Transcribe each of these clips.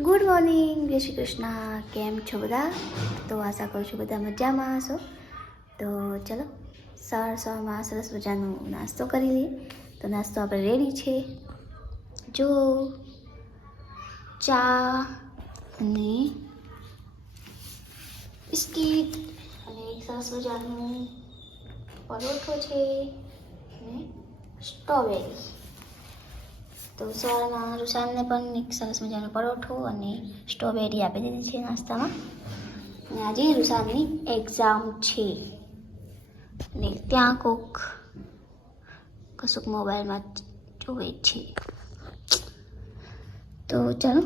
Good morning જય શ્રી કૃષ્ણ. કેમ છો બધા? તો આશા કરું છું બધા મજામાં હશો. તો ચલો સવાર સવારમાં સરસ મજાનો નાસ્તો કરી લઈએ. તો નાસ્તો આપણે રેડી છે. જો ચા અને બિસ્કીટ અને એક સરસ મજાનું પરોઠો છે અને સ્ટ્રોબેરી. તો સવારમાં રૂસાનને પણ એક સરસ મજાનો પરોઠો અને સ્ટ્રોબેરી આપી દીધી છે નાસ્તામાં. અને આજે રૂસાનની એક્ઝામ છે. અને ત્યાં કોક કશુંક મોબાઈલમાં જોવે છે. તો ચાલો,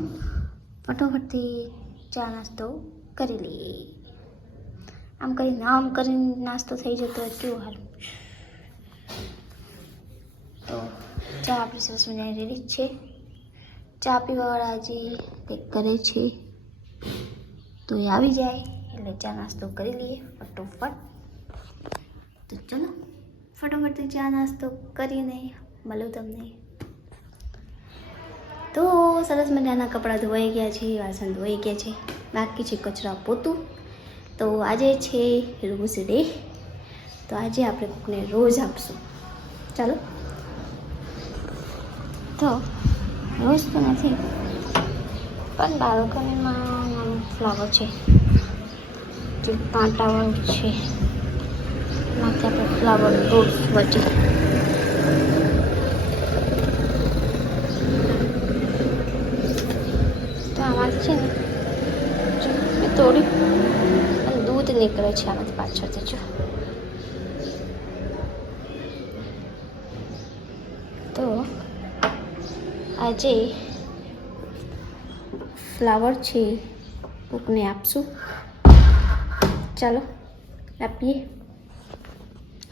ફટોફટથી ચા નાસ્તો કરી લઈએ. આમ કરીને આમ કરીને નાસ્તો થઈ જતો હતો હાલ? તો ચા આપણી સરસ મજાની રેડી છે? ચા પીવાવાળા જે કંઈક કરે છે. તો એ આવી જાય, એટલે ચા નાસ્તો કરી લઈએ ફટોફટ. તો ચલો, ફટોફટ ચા નાસ્તો કરીને મળું તમને. તો સરસ મજાના કપડાં ધોવાઈ ગયા છે, વાસણ ધોવાઈ ગયા છે. બાકી છે કચરા પોતું. તો આજે છે રોઝ ડે. તો આજે આપણે કોકને રોજ આપશું. ચાલો. તો, રોજ તો નથી. પણ બાલ્કનીમાં ફ્લાવર છે. જે કાંટાવાળું છે. માથે આપણે ફ્લાવર તો આમાંથી છે ને તોડી દૂધ નીકળે છે આમાંથી પાછળથી, જો તો આજે ફ્લાવર છે કોકને આપશું. ચાલો આપીએ.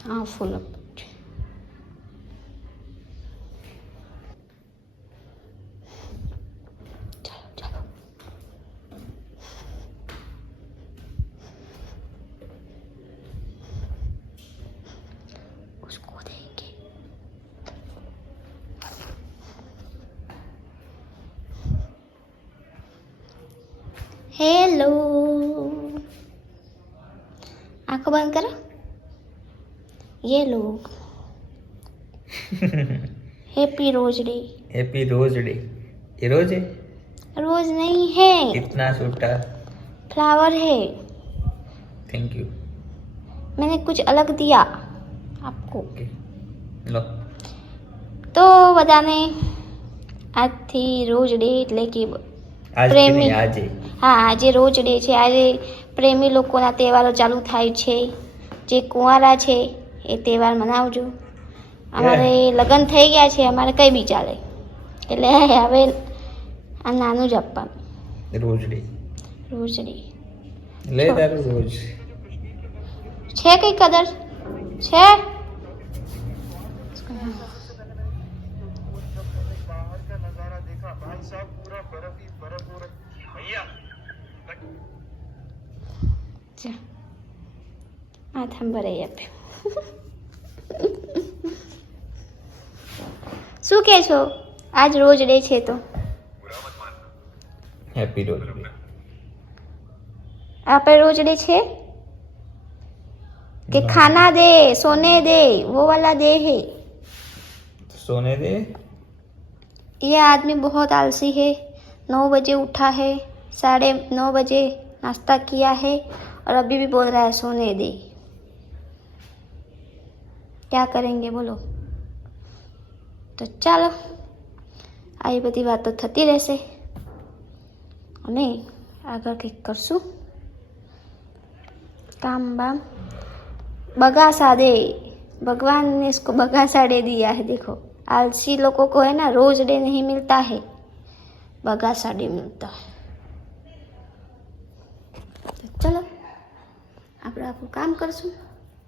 હા ફૂલ આપવું હેલો આંખો બંધ કરો yellow happy rose day happy rose day ये रोज है रोज नहीं है कितना छोटा फ्लावर है थैंक यू मैंने कुछ अलग दिया आपको ओके लो તો બધાને આજથી રોજ ડે એટલે કે પ્રેમી આજે? હા આજે રોજ ડે છે. આજે પ્રેમી લોકોના તહેવારો ચાલુ થાય છે. જે કુંવારા છે એ તહેવાર મનાવજો. અમારે લગ્ન થઈ ગયા છે અમારે કઈ બી ચાલે. એટલે હવે આ નાનું જ આપવાનું. રોજ ડે. લે તારું રોજ. છે કઈ કદર? છે? શું કે છો આજ રોજ ડે છે તો हैप्पी रोज डे આપણે रोज डे છે कि खाना दे सोने दे वो वाला दे है सोने दे ये आदमी बहुत आलसी है नौ बजे उठा है साढ़े नौ बजे नाश्ता किया है और अभी भी बोल रहा है सोने दे क्या करेंगे बोलो તો ચાલો આવી બધી વાતો થતી રહેશે અને આગળ કંઈક કરશું काम बाम बगासा दे भगवान ने इसको बगासा दे दिया है देखो आलसी लोगों को है ना रोज डे नहीं मिलता है बगासा डे मिलता है તો ચલો આપણે આપણું કામ કરશું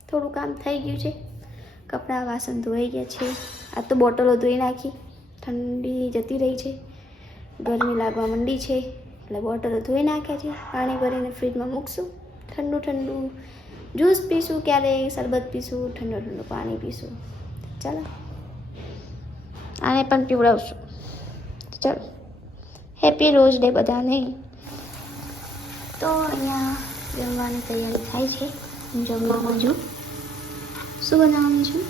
થોડું કામ થઈ ગયું છે કપડાં, વાસણ ધોઈ ગયા છે. આ તો બોટલો ધોઈ નાખી. ઠંડી જતી રહી છે. ગરમી લાગવા માંડી છે. એટલે બોટલો ધોઈ નાખ્યા છે. પાણી ભરીને ફ્રીજમાં મૂકશું. ઠંડુ ઠંડુ જ્યુસ પીશું ક્યારેય, શરબત પીશું, ઠંડુ ઠંડુ પાણી પીશું. ચાલો. આને પણ પીવડાવશું. ચાલો. હેપી રોઝ ડે બધાને. તો અહીંયા જમવાની તૈયારી થાય છે. હું જમવામાં છું શું બનાવવાનું છું?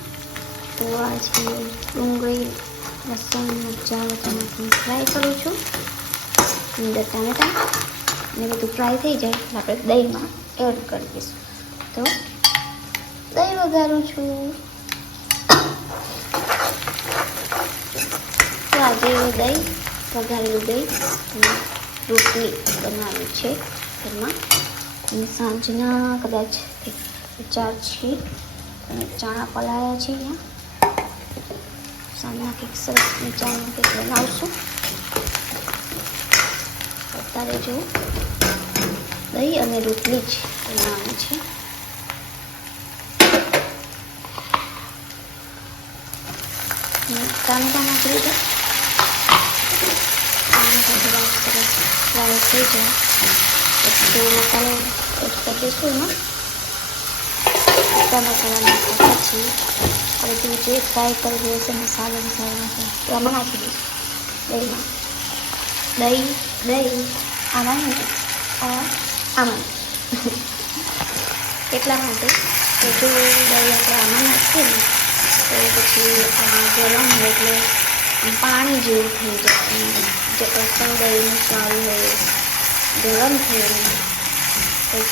તો આ છે ડુંગળી, લસણ, મરચાં નાખીને ફ્રાય કરું છું. અંદર ટામેટા. અને બધું ફ્રાય થઈ જાય એટલે આપણે દહીંમાં એડ કરી દઈશું. તો દહીં વઘારું છું. તો આજે દહીં, વઘારેલું દહીં અને રોટલી બનાવી છે ઘરમાં. સાંજના કદાચ વિચાર છે. ચણા પલાળ્યા છે અહીંયા. સાંજના કંઈક સરસ મજાનું કંઈક બનાવશું. અત્યારે જો દહીં અને રોટલી જ બનાવવાની છે. ટામેટા નાખી દો ટામેટા થઈ જાય. પછી મસાલો એડ કરી દઈશું એમાં. બધા મસાલા નાખ્યા પછી બધું જે ફ્રાય કરી દઈએ છે મસાલો મસાલો નાખ્યા તો નાખી દઈશું. દહીંમાં. દહીં દહીં, આમાં નહીં આમાં એટલા માટે કે જો દહીં આપણે આમાં નાખીએ ને, તો પછી ગરમ હોય એટલે પાણી જેવું થઈ જાય. જે પસંદ દહીંનું સારું હોય, ગરમ થઈને કંઈક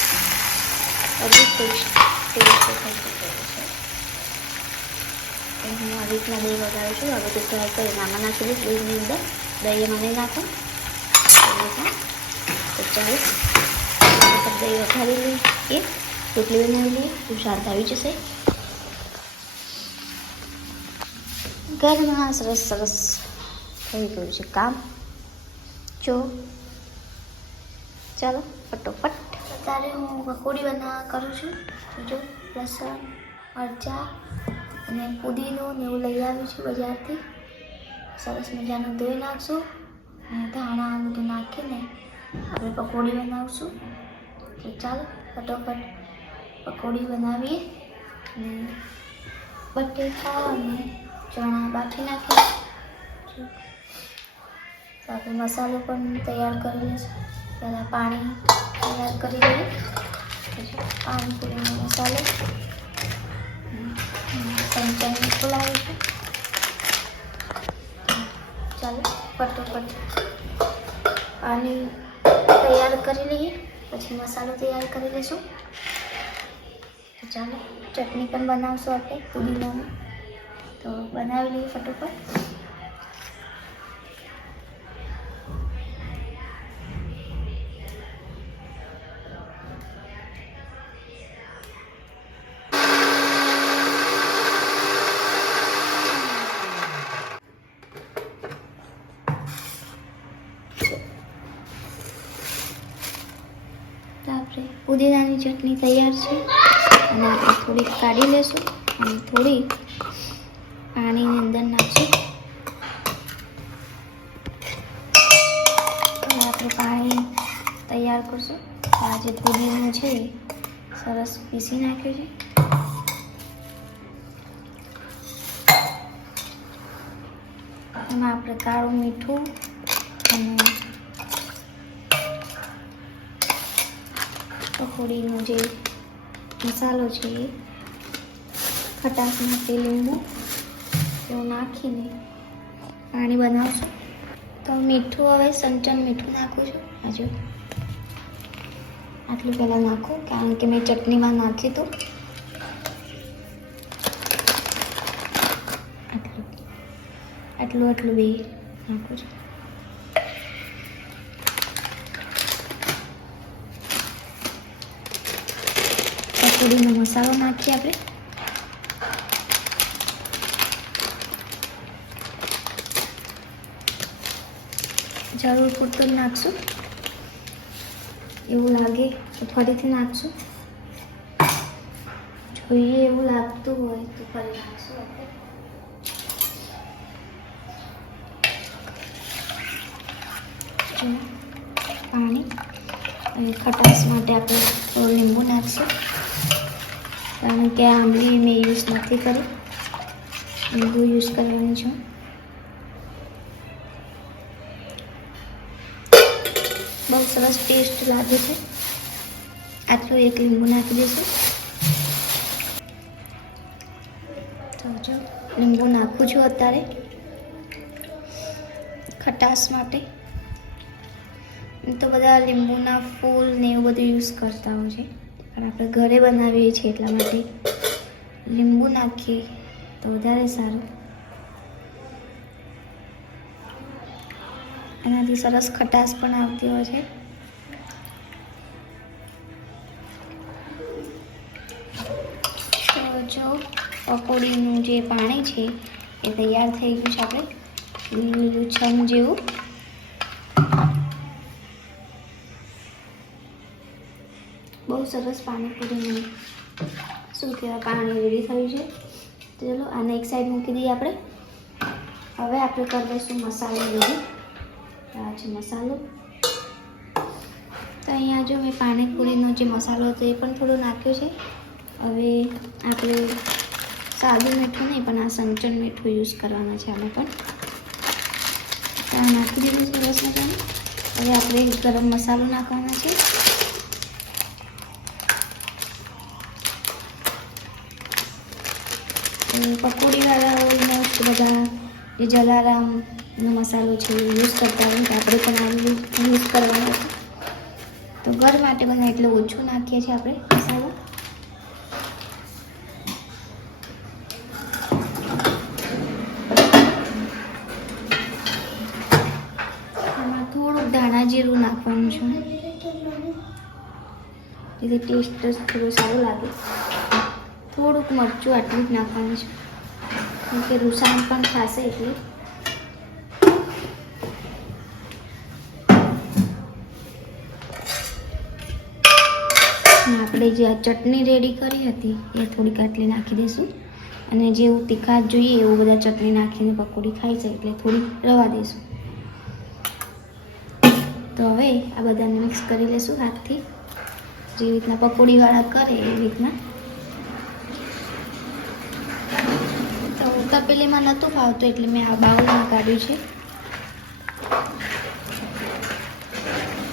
અજીબ ટેસ્ટ ટેસ્ટ થઈ શકે છે તો હું આવી રીતના દહીં વગાડું છું. હવે તો ફ્રાય કરીને આમાં નાખી દઈશ દૂધની અંદર દહીં મને નાખું. તો આપણે દહીં વઘારી લઈએ રોટલી બનાવી લઈએ તો શાંત આવી જશે. ઘરમાં સરસ સરસ થઈ ગયું છે કામ. જો. ચાલો, ફટોફટ. અત્યારે હું પકોડી બનાવવા કરું છું. જો, લસણ, મરચાં અને પુદીનો ને એવું લઈ આવ્યું છું બજારથી. સરસ મજાનું ધોઈ નાખશું. અને ધાણા બધું નાખીને આપણે પકોડી બનાવશું. તો ચાલો, ફટોફટ પકોડી બનાવીએ. અને બટેકા અને ચણા બાફી નાખીએ. તો આપણે મસાલો પણ તૈયાર કરી લઈશું. પહેલાં પાણી તૈયાર કરી લઈએ. પછી પાણી મસાલો સંચાઈને ખોલાવીશું ચાલો ફટોફટ પાણી તૈયાર કરી લઈએ પછી મસાલો તૈયાર કરી લઈશું ચાલો ચટણી પણ બનાવશું આપણે પુદીનાની. તો બનાવી લઈએ ફટોફટ. ચટણી તૈયાર છે. અને આપણે થોડીક કાઢી લેશું અને થોડી પાણીની અંદર નાખશું. આપણે પાણી તૈયાર કરશું. આ જે પુદીનું છે સરસ પીસી નાખ્યું છે. એમાં આપણે કાળું મીઠું અને પકોડીનો જે મસાલો છે એ ખટાશ માટે લીંબુ એવું નાખીને પાણી બનાવશું. તો મીઠું હવે સંચન મીઠું નાખું છું. હજુ આટલું પહેલાં નાખું કારણ કે મેં ચટણીમાં નાખ્યું હતું આટલું. આટલું આટલું બે નાખું છું. પકોડીનો મસાલો નાખીએ આપણે જરૂર પૂરતું નાખશું એવું લાગે તો ફરીથી નાખશું જોઈએ એવું લાગતું હોય તો ફરી નાખશું આપણે પાણી અને ખટાશ માટે આપણે લીંબુ નાખશું કારણ કે આંબલી મેં યુઝ નથી કરી. લીંબુ યુઝ કરવાની છું. બહુ સરસ ટેસ્ટ લાગે છે. આટલું એક લીંબુ નાખી દઈશું. તો જો લીંબુ નાખું છું અત્યારે. ખટાશ માટે. તો બધા લીંબુના ફૂલ ને એવું બધું યુઝ કરતા હોય છે. પણ આપણે ઘરે બનાવીએ છીએ એટલા માટે. લીંબુ નાખીએ તો વધારે સારું. એનાથી સરસ ખટાશ પણ આવતી હોય છે. તો જો પકોડીનું જે પાણી છે એ તૈયાર થઈ ગયું છે આપણે. લીલું છમ જેવું. બહુ સરસ પાણીપુરીનું શું કહેવાય, પાણી રેડી થયું છે. તો ચલો આને એક સાઈડ મૂકી દઈએ આપણે. હવે આપણે કરી દઈશું મસાલો રેડી આ છે મસાલો. તો અહીંયા જો મેં પાણીપુરીનો જે મસાલો હતો એ પણ થોડો નાખ્યો છે. હવે આપણે સાદું મીઠું નહીં, પણ આ સંચન મીઠું યુઝ કરવાના છે આમાં પણ. નાખી દીધું સરસ મજાનું. હવે આપણે ગરમ મસાલો નાખવાના છે. પકોડીવાળા ઓલમોસ્ટ બધા જે જલારામનો મસાલો છે, એ યુઝ કરતા હોય તો આપણે પણ આ યુઝ કરવાનો તો ઘર માટે બધા એટલે ઓછું નાખીએ છીએ આપણે મસાલો. આમાં થોડુંક ધાણા જીરું નાખવાનું છે. જેથી ટેસ્ટ થોડું સારું લાગે. થોડુંક મરચું આટલું જ નાખવાનું છે. કેમ કે રૂસાણ પણ થશે એટલે. આપણે જે આ ચટણી રેડી કરી હતી, એ થોડીક આટલી નાખી દઈશું. અને જેવું તીખાશ જોઈએ, એવું બધા ચટણી નાખીને પકોડી ખાઈ છે, એટલે થોડીક રવા દઈશું. તો હવે આ બધાને મિક્સ કરી લઈશું હાથથી. જેવી રીતના પકોડીવાળા કરે, એવી રીતના તો તપેલીમાં નહોતું ફાવતું એટલે મેં આ બાઉલમાં કાઢ્યું છે.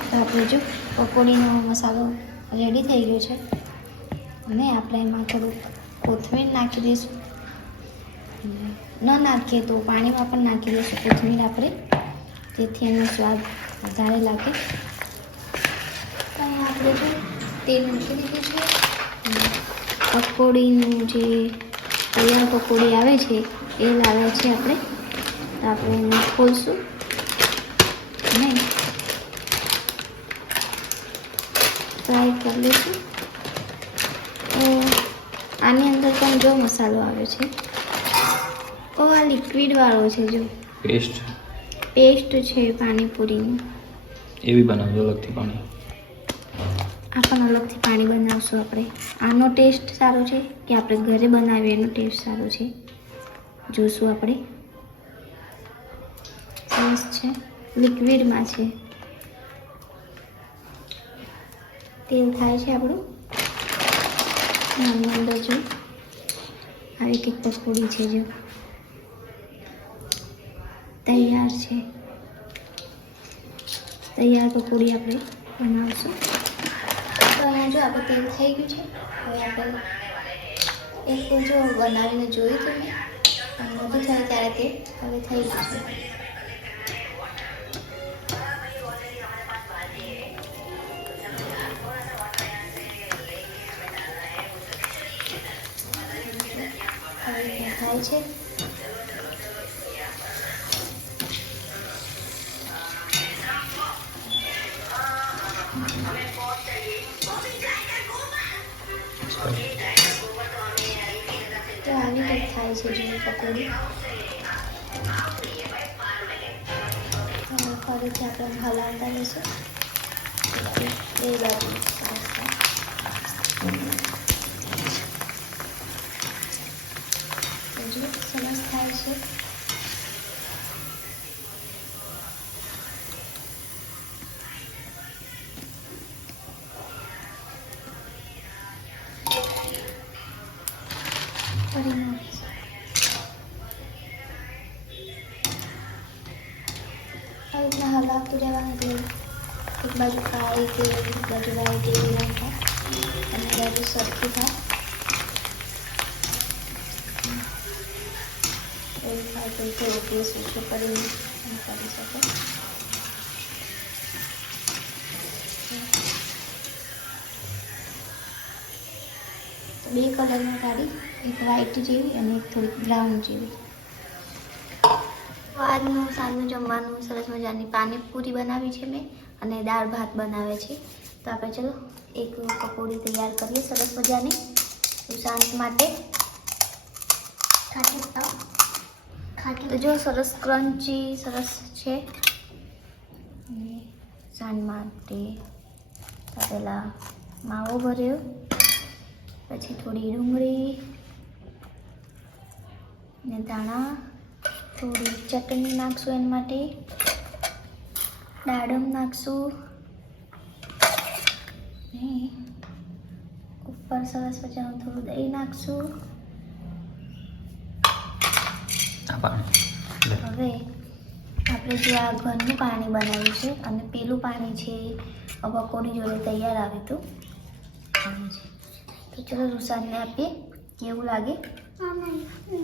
તો આપણે જો પકોડીનો મસાલો રેડી થઈ ગયો છે. અને આપણે એમાં થોડુંક કોથમીર નાખી દઈશું. ન નાખીએ તો પાણીમાં પણ નાખી દઈશું કોથમીર આપણે. જેથી એનો સ્વાદ વધારે લાગે. અહીંયા આપણે જો તેલ નાખી દીધું છે. પકોડીનું જે તૈયાર પકોડી આવે છે એ લાવ્યા છે આપણે. તો આપણે એને ખોલશું. અને ફ્રાય કરી લઈશું. તો આની અંદર પણ જો મસાલો આવે છે. ઓ આ લિક્વિડ વાળો છે જો. પેસ્ટ પેસ્ટ છે પાણીપુરીની. એવી બનાવજો અલગથી પાણી. આ અલગથી પાણી બનાવશું આપણે. આનો ટેસ્ટ સારો છે કે આપણે ઘરે બનાવીએ એનો ટેસ્ટ સારો છે? જોશું આપણે. સરસ છે. લિક્વિડમાં છે. તેલ થાય છે આપણું. આની અંદર જો આવી કંઈક પકોડી છે જો. તૈયાર છે. તૈયાર પકોડી આપણે બનાવશું. અહીંયા આપણે થઈ ગયું છે. હવે આપણે એક જો બનાવીને જોયું હતું મેં. થાય ત્યારે તે હવે થઈ ગયું છે. થાય છે જેની પકોડી હવે ફરીથી આપણે હલાવતા લઈશું એ બાજુ સરસ થાય. એક બાજુ ખાય કે એક બાજુ વાઈટ એવી ના થાય અને બાજુ સરખી થાય એવું થાય તો થોડો ગેસ ઓછો કરીને એમ કરી શકે તો બે કલરમાં કાઢી એક વ્હાઈટ જેવી અને એક થોડીક બ્રાઉન જેવી. આજનું સાંજનું જમવાનું, સરસ મજાની પાણીપુરી બનાવી છે મેં. અને દાળ ભાત બનાવે છે. તો આપણે ચલો એક પકોડી તૈયાર કરીએ સરસ મજાની. શાંત માટે તો જો સરસ ક્રન્ચી સરસ છે. અને સાંજ માટે પેલા માવો ભર્યો. પછી થોડી ડુંગળી ને ધાણા, થોડી ચટણી નાખશું એના માટે. દાડમ નાખશું. ને ઉપર સરસ મજાનું થોડું દહીં નાખશું. હવે આપણે જે આ ઘરનું પાણી બનાવ્યું છે અને પેલું પાણી છે પકોડી જોડે તૈયાર આવ્યું હતું તો ચલો રૂસાનને આપીએ કેવું લાગે?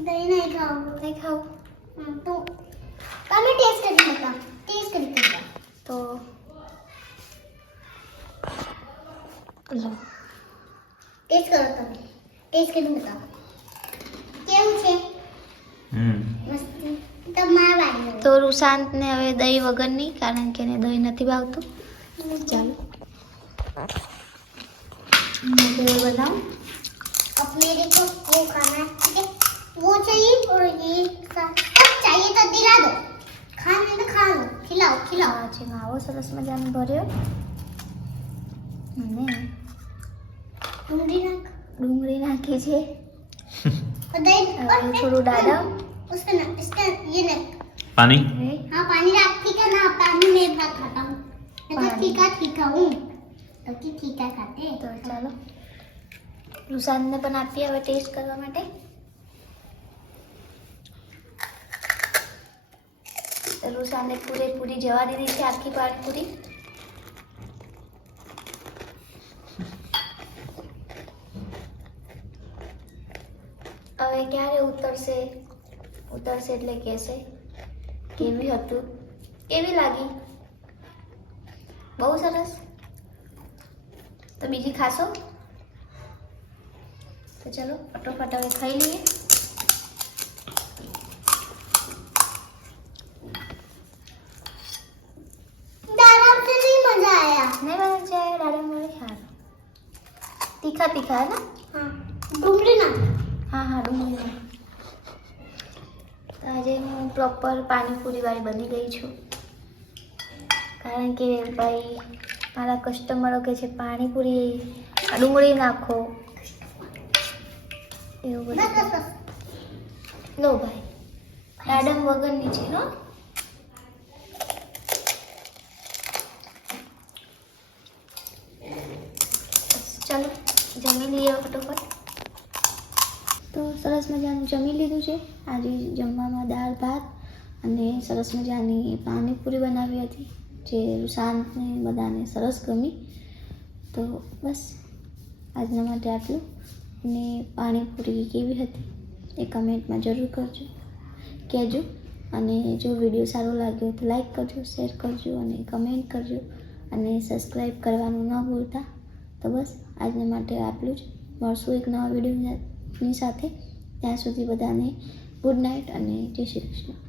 દહીં નહીં ખાવું. નહીં ખાવું? તો તમે ટેસ્ટ કરી બતાવો ટેસ્ટ કરી બતાવો તો લો ટેસ્ટ કરો તમે ટેસ્ટ કરી બતાવો કેવું છે હમ મસ્ત તમારા વાળી તો રૂશાંતને હવે દહીં વગરની કારણ કે એને દહીં નથી ભાવતું ચાલો હું કેવું બનાવું अब मेरे को वो खाना है ठीक है वो चाहिए और ये सा- सब चाहिए तो दिला दो खाने तो खा लो खिलाओ खिलाओ આ છે માવો સરસ મજાનો ભર્યો અને डूंगरी नाक ડુંગળી નાખી છે और दही और હવે થોડું દાડમ उसका ना इसका ये ना પાણી હવે हाँ पानी डाल ठीक है ना पानी में भात खाता हूँ मैं तो पानी। ठीका ठीका हूँ तो कि ठीका खाते हैं તો ચાલો રૂસાનને પણ આપીએ હવે ટેસ્ટ કરવા માટે રૂસાને પૂરેપૂરી જવા દીધી છે આખી પાણીપુરી હવે ક્યારે ઉતરશે? ઉતરશે એટલે કહેશે, કેવી હતું? કેવી લાગી? બહુ સરસ. તો બીજી ખાશો? તો ચલો, ફટોફટ હવે ખાઈ લઈએ. તીખા તીખા હે ને हाँ डूंगरी ना હા હા ડુંગળી તો આજે હું પ્રોપર પાણીપુરીવાળી બની ગઈ છું કારણ કે ભાઈ મારા કસ્ટમરો કે છે પાણીપુરી આ ડુંગળી નાખો એવું बस बस બધું बस લો ભાઈ દાડમ વગરની છે હો જમી લઈએ ફટોફટ. તો સરસ મજાનું જમી લીધું છે. આજે જમવામાં દાળ, ભાત અને સરસ મજાની પાણીપુરી બનાવી હતી, જે શાંતને બધાને સરસ ગમી. તો બસ, આજના માટે આટલું. અને પાણીપુરી કેવી હતી એ કમેન્ટમાં જરૂર કરજો, કહેજો. અને જો વીડિયો સારો લાગ્યો તો લાઈક કરજો, શેર કરજો અને કમેન્ટ કરજો. અને સબસ્ક્રાઈબ કરવાનું ન ભૂલતા. તો બસ, આજને માટે આટલું જ. મળશું એક નવા વિડીયોની સાથે. ત્યાં સુધી બધાને ગુડ નાઇટ અને જય શ્રી કૃષ્ણ.